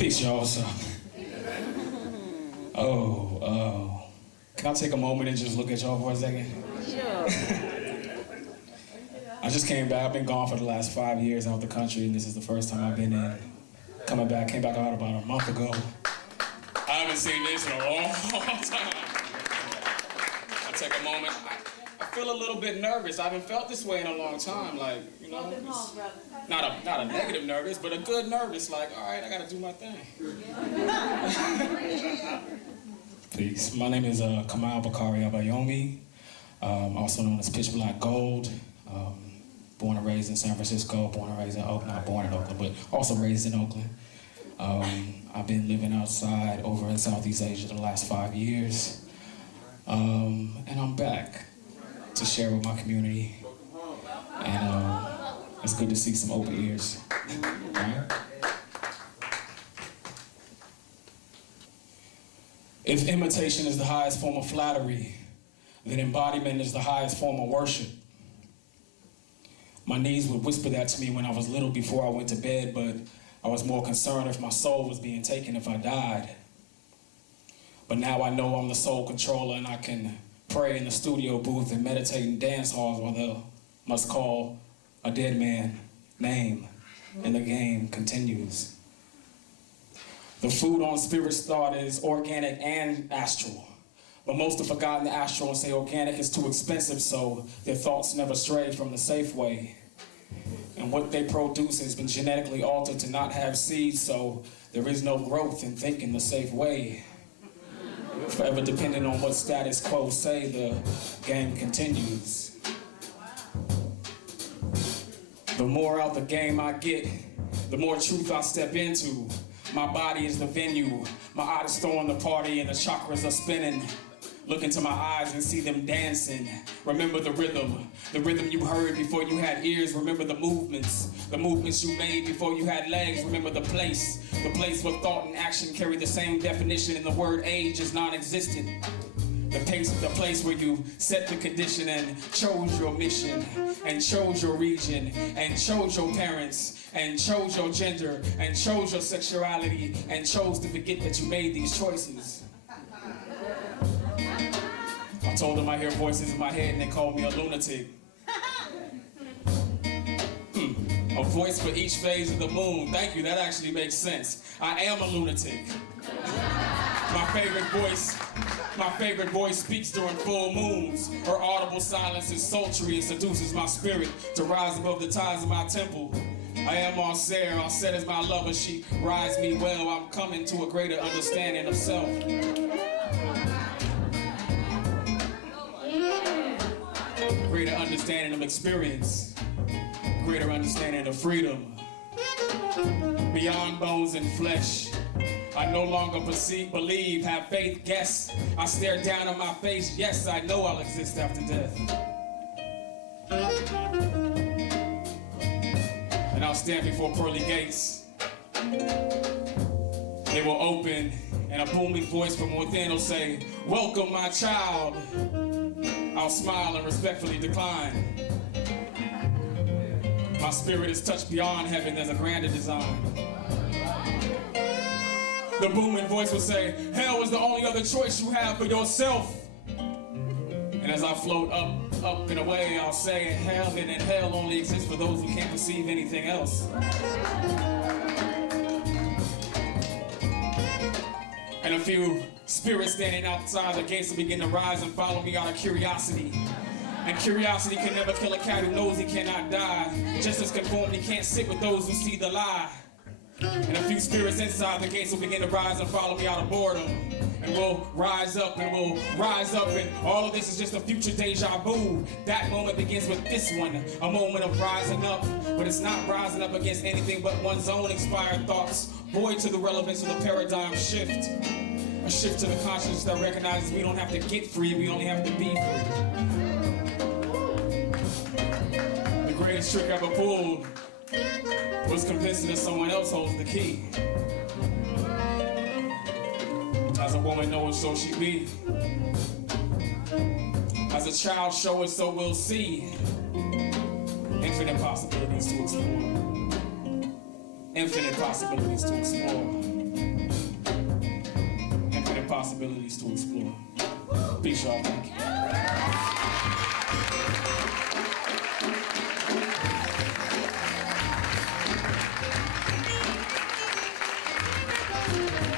Peace, y'all. What's up? Can I take a moment and just look at y'all for a second? Sure. I just came back. I've been gone for the last 5 years out the country, and this is the first time I've been in. Came back out about a month ago. I haven't seen this in a long time. I take a moment. I feel a little bit nervous. I haven't felt this way in a long time. Like, you know, not a negative nervous, but a good nervous. Like, all right, I gotta do my thing. Peace. My name is Kamau Bakari, also known as Pitch Black Gold. Born and raised in San Francisco, born and raised in Oakland, not born in Oakland, but also raised in Oakland. I've been living outside over in Southeast Asia the last 5 years. And I'm back to share with my community. And it's good to see some open ears. Right? If imitation is the highest form of flattery, then embodiment is the highest form of worship. My knees would whisper that to me when I was little before I went to bed, but I was more concerned if my soul was being taken if I died. But now I know I'm the soul controller, and I can pray in the studio booth and meditate in dance halls while they must call a dead man name, and the game continues. The food on Spirit's thought is organic and astral. But most have forgotten the astral and say organic is too expensive, so their thoughts never stray from the safe way. And what they produce has been genetically altered to not have seeds, so there is no growth in thinking the safe way. Forever depending on what status quo say, the game continues. The more out the game I get, the more truth I step into. My body is the venue, my eyes throwing the party and the chakras are spinning. Look into my eyes and see them dancing. Remember the rhythm you heard before you had ears. Remember the movements you made before you had legs. Remember the place where thought and action carry the same definition, and the word age is non-existent. The place where you set the condition and chose your mission, and chose your region, and chose your parents, and chose your gender, and chose your sexuality, and chose to forget that you made these choices. I told them I hear voices in my head and they called me a lunatic. A voice for each phase of the moon. Thank you, that actually makes sense. I am a lunatic. My favorite voice speaks during full moons. Her audible silence is sultry and seduces my spirit to rise above the tides of my temple. I am Unset is my lover. She rides me well. I'm coming to a greater understanding of self. Greater understanding of experience, greater understanding of freedom. Beyond bones and flesh, I no longer believe, have faith, guess. I stare down on my face, yes, I know I'll exist after death. And I'll stand before pearly gates. They will open, and a booming voice from within will say, "Welcome, my child." I'll smile and respectfully decline. My spirit is touched beyond heaven, there's a grander design. The booming voice will say, "Hell is the only other choice you have for yourself." And as I float up and away, I'll say, heaven and hell only exist for those who can't perceive anything else. And a few spirits standing outside the gates will begin to rise and follow me out of curiosity. And curiosity can never kill a cat who knows he cannot die. Just as conformity can't sit with those who see the lie. And a few spirits inside the gates will begin to rise and follow me out of boredom. And we'll rise up, and all of this is just a future deja vu. That moment begins with this one, a moment of rising up. But it's not rising up against anything but one's own inspired thoughts, void to the relevance of the paradigm shift. A shift to the consciousness that recognizes we don't have to get free, we only have to be free. The greatest trick ever pulled was convincing that someone else holds the key. As a woman knows, so she be. As a child show it, so we'll see. Infinite possibilities to explore. Infinite possibilities to explore. possibilities to explore. Peace, y'all. Thank you.